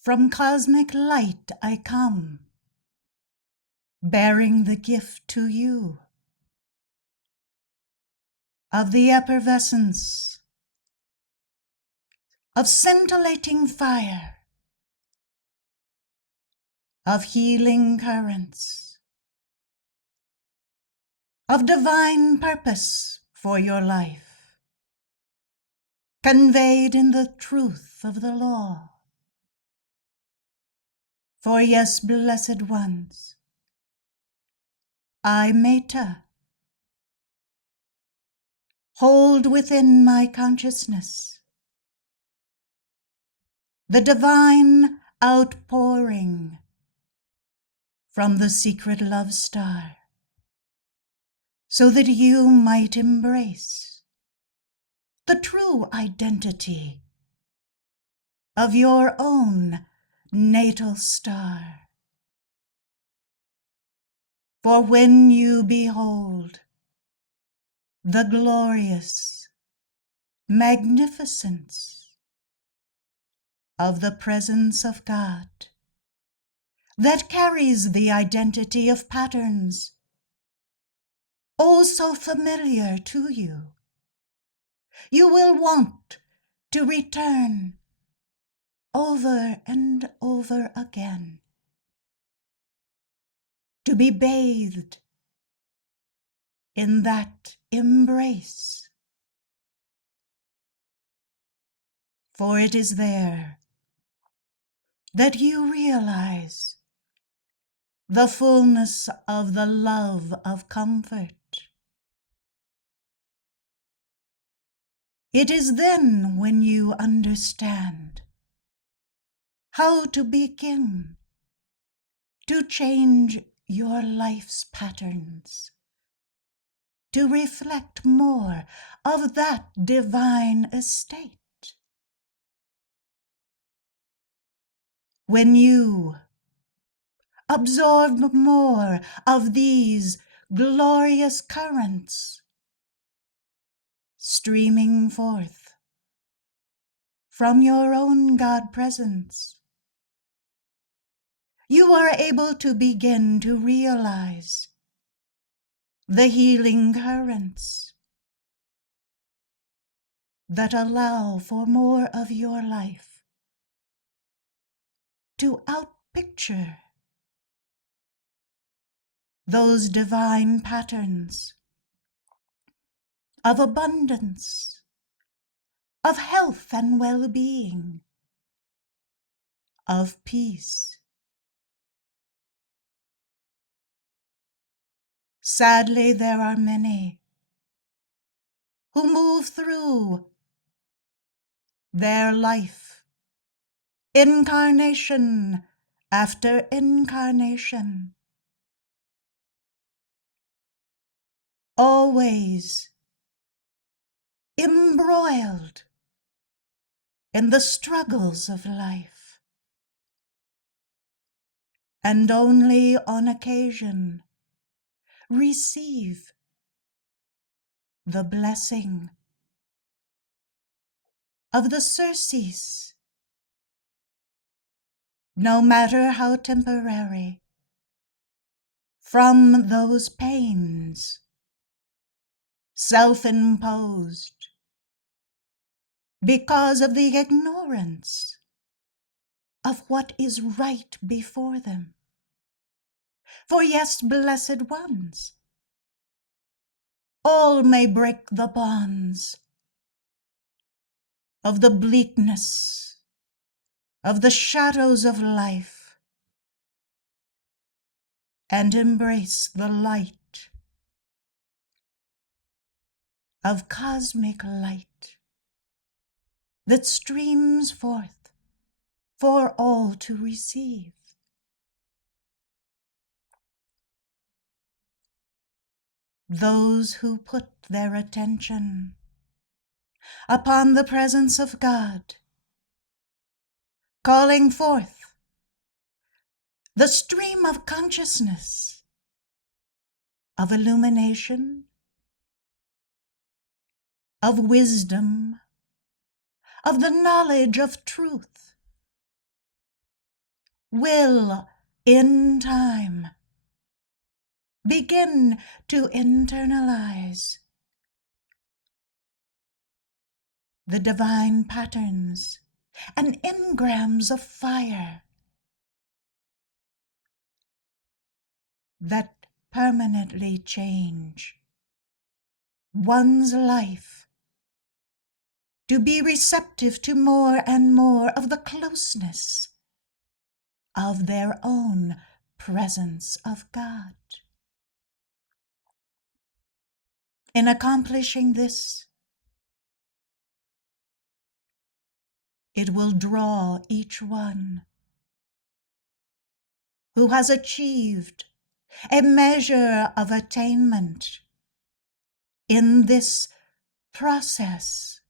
From cosmic light I come, bearing the gift to you of the effervescence of scintillating fire, of healing currents, of divine purpose for your life, conveyed in the truth of the law. For yes, blessed ones, I, Meta, hold within my consciousness the divine outpouring from the secret love star, so that you might embrace the true identity of your own natal star. For when you behold the glorious magnificence of the presence of God that carries the identity of patterns, oh so familiar to you, you will want to return over and over again, to be bathed in that embrace. For it is there that you realize the fullness of the love of comfort. It is then when you understand how to begin to change your life's patterns, to reflect more of that divine estate. When you absorb more of these glorious currents streaming forth from your own God presence, you are able to begin to realize the healing currents that allow for more of your life to outpicture those divine patterns of abundance, of health and well-being, of peace. Sadly, there are many who move through their life, incarnation after incarnation, always embroiled in the struggles of life, and only on occasion receive the blessing of the surcease, no matter how temporary, from those pains self-imposed because of the ignorance of what is right before them. For yes, blessed ones, all may break the bonds of the bleakness of the shadows of life and embrace the light of cosmic light that streams forth for all to receive. Those who put their attention upon the presence of God, calling forth the stream of consciousness, of illumination, of wisdom, of the knowledge of truth, will, in time, begin to internalize the divine patterns and engrams of fire that permanently change one's life to be receptive to more and more of the closeness of their own presence of God. In accomplishing this, it will draw each one who has achieved a measure of attainment in this process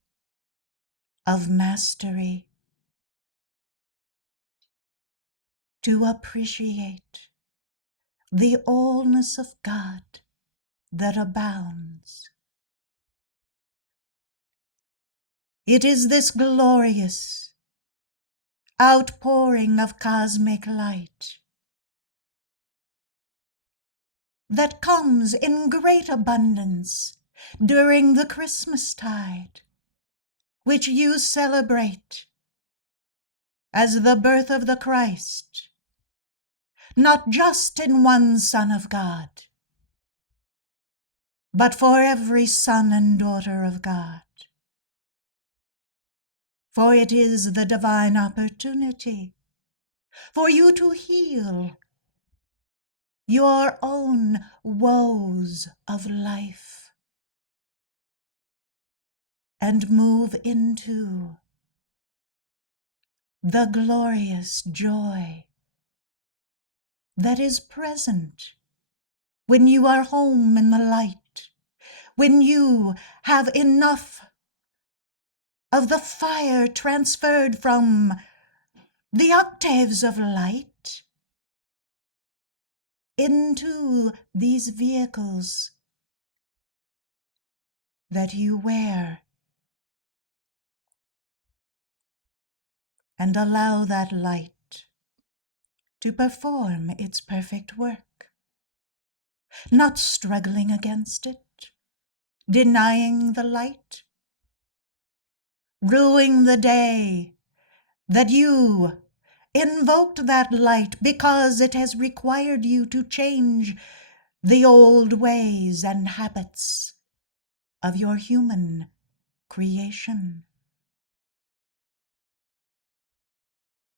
of mastery to appreciate the allness of God that abounds. It is this glorious outpouring of cosmic light that comes in great abundance during the Christmastide, which you celebrate as the birth of the Christ, not just in one Son of God, but for every son and daughter of God. For it is the divine opportunity for you to heal your own woes of life and move into the glorious joy that is present when you are home in the light, when you have enough of the fire transferred from the octaves of light into these vehicles that you wear, and allow that light to perform its perfect work, not struggling against it, denying the light, ruing the day that you invoked that light because it has required you to change the old ways and habits of your human creation.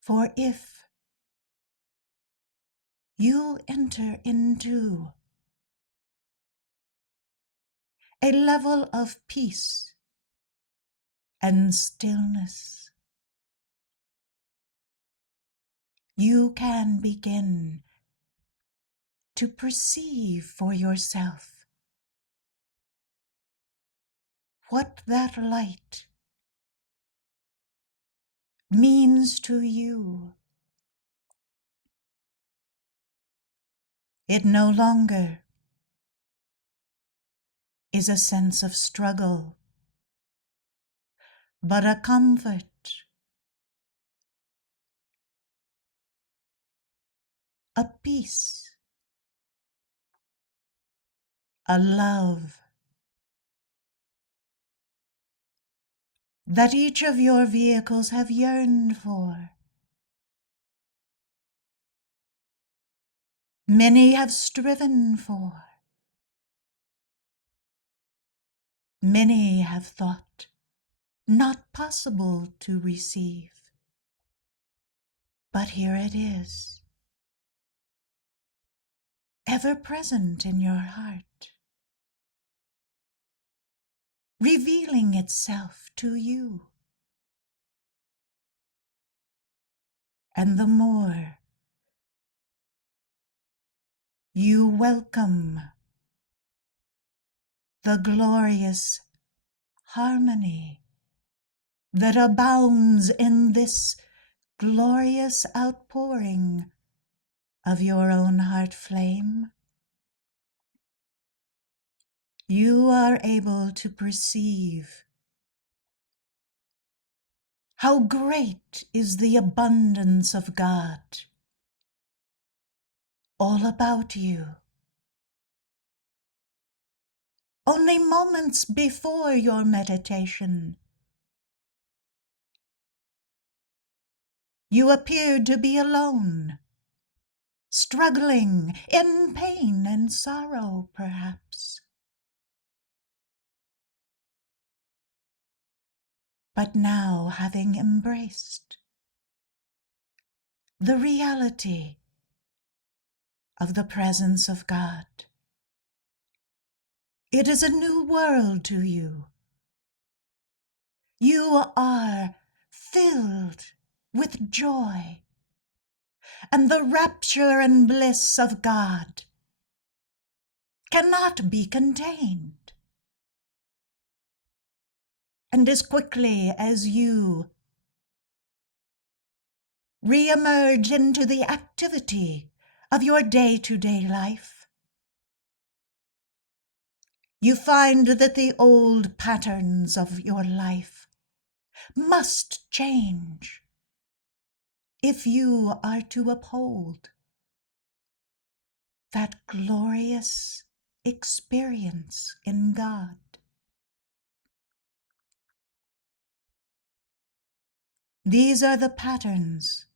For if you enter into a level of peace and stillness, you can begin to perceive for yourself what that light means to you. It no longer is a sense of struggle, but a comfort, a peace, a love that each of your vehicles have yearned for. Many have striven for. Many have thought not possible to receive. But here it is, ever present in your heart, revealing itself to you. And the more you welcome the glorious harmony that abounds in this glorious outpouring of your own heart flame, you are able to perceive how great is the abundance of God all about you. Only moments before your meditation, you appeared to be alone, struggling in pain and sorrow, perhaps. But now, having embraced the reality of the presence of God, it is a new world to you. You are filled with joy and the rapture and bliss of God cannot be contained. And as quickly as you re-emerge into the activity of your day-to-day life, you find that the old patterns of your life must change if you are to uphold that glorious experience in God. These are the patterns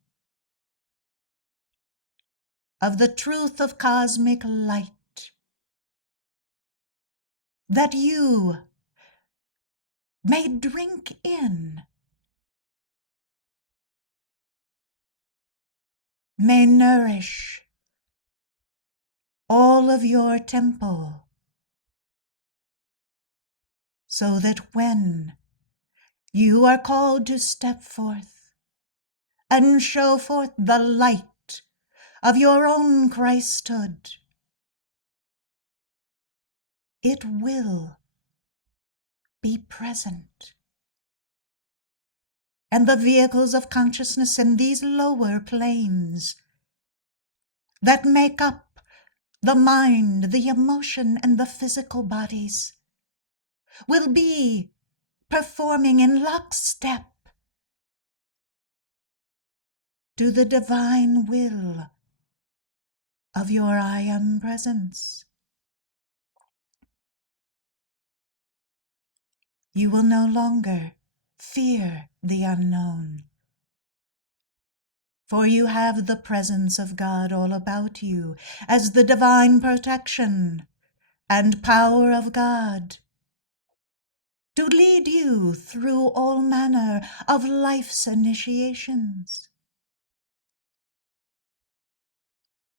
of the truth of cosmic light that you may drink in, may nourish all of your temple, so that when you are called to step forth and show forth the light of your own Christhood, it will be present. And the vehicles of consciousness in these lower planes that make up the mind, the emotion, and the physical bodies will be performing in lockstep to the divine will of your I Am presence. You will no longer fear the unknown, for you have the presence of God all about you as the divine protection and power of God to lead you through all manner of life's initiations.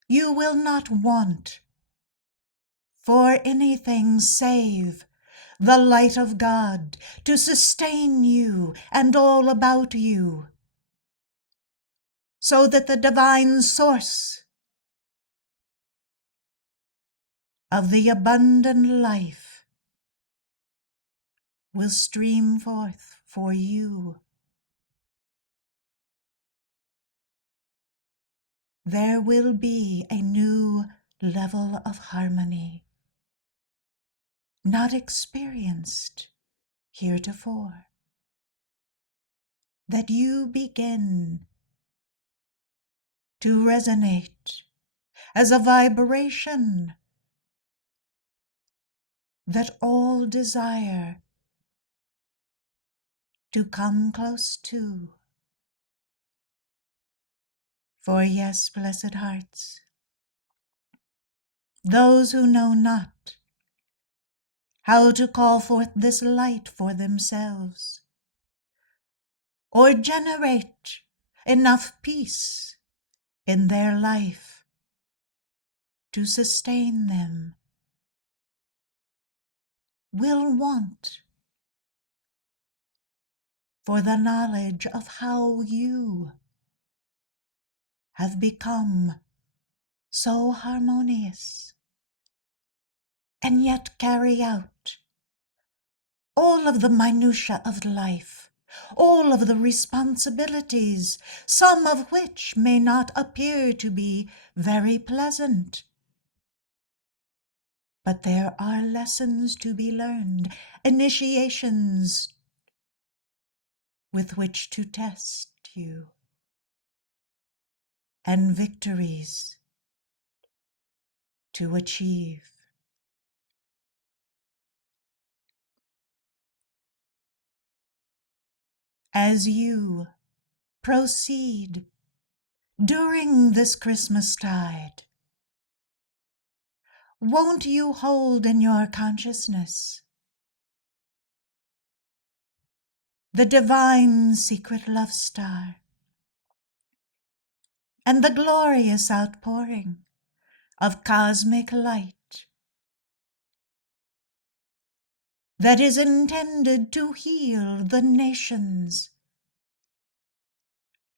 You will not want for anything save the light of God to sustain you and all about you, so that the divine source of the abundant life will stream forth for you. There will be a new level of harmony, not experienced heretofore, that you begin to resonate as a vibration that all desire to come close to. For yes, blessed hearts, those who know not how to call forth this light for themselves, or generate enough peace in their life to sustain them, will want for the knowledge of how you have become so harmonious and yet carry out all of the minutiae of life, all of the responsibilities, some of which may not appear to be very pleasant. But there are lessons to be learned, initiations with which to test you, and victories to achieve. As you proceed during this Christmastide, won't you hold in your consciousness the divine secret love star and the glorious outpouring of cosmic light that is intended to heal the nations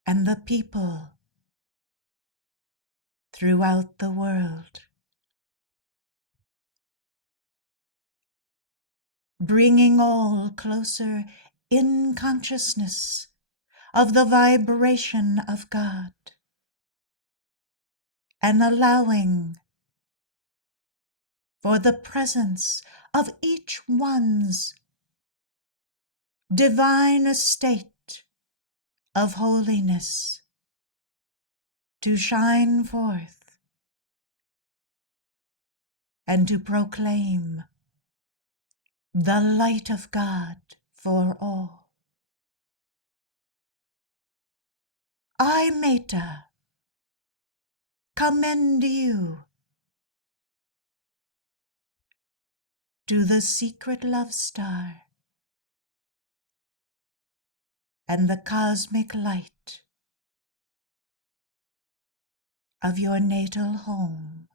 and the people throughout the world, bringing all closer in consciousness of the vibration of God, and allowing for the presence of each one's divine state of holiness to shine forth and to proclaim the light of God for all. I, Meta, commend you to the secret love star and the cosmic light of your natal home.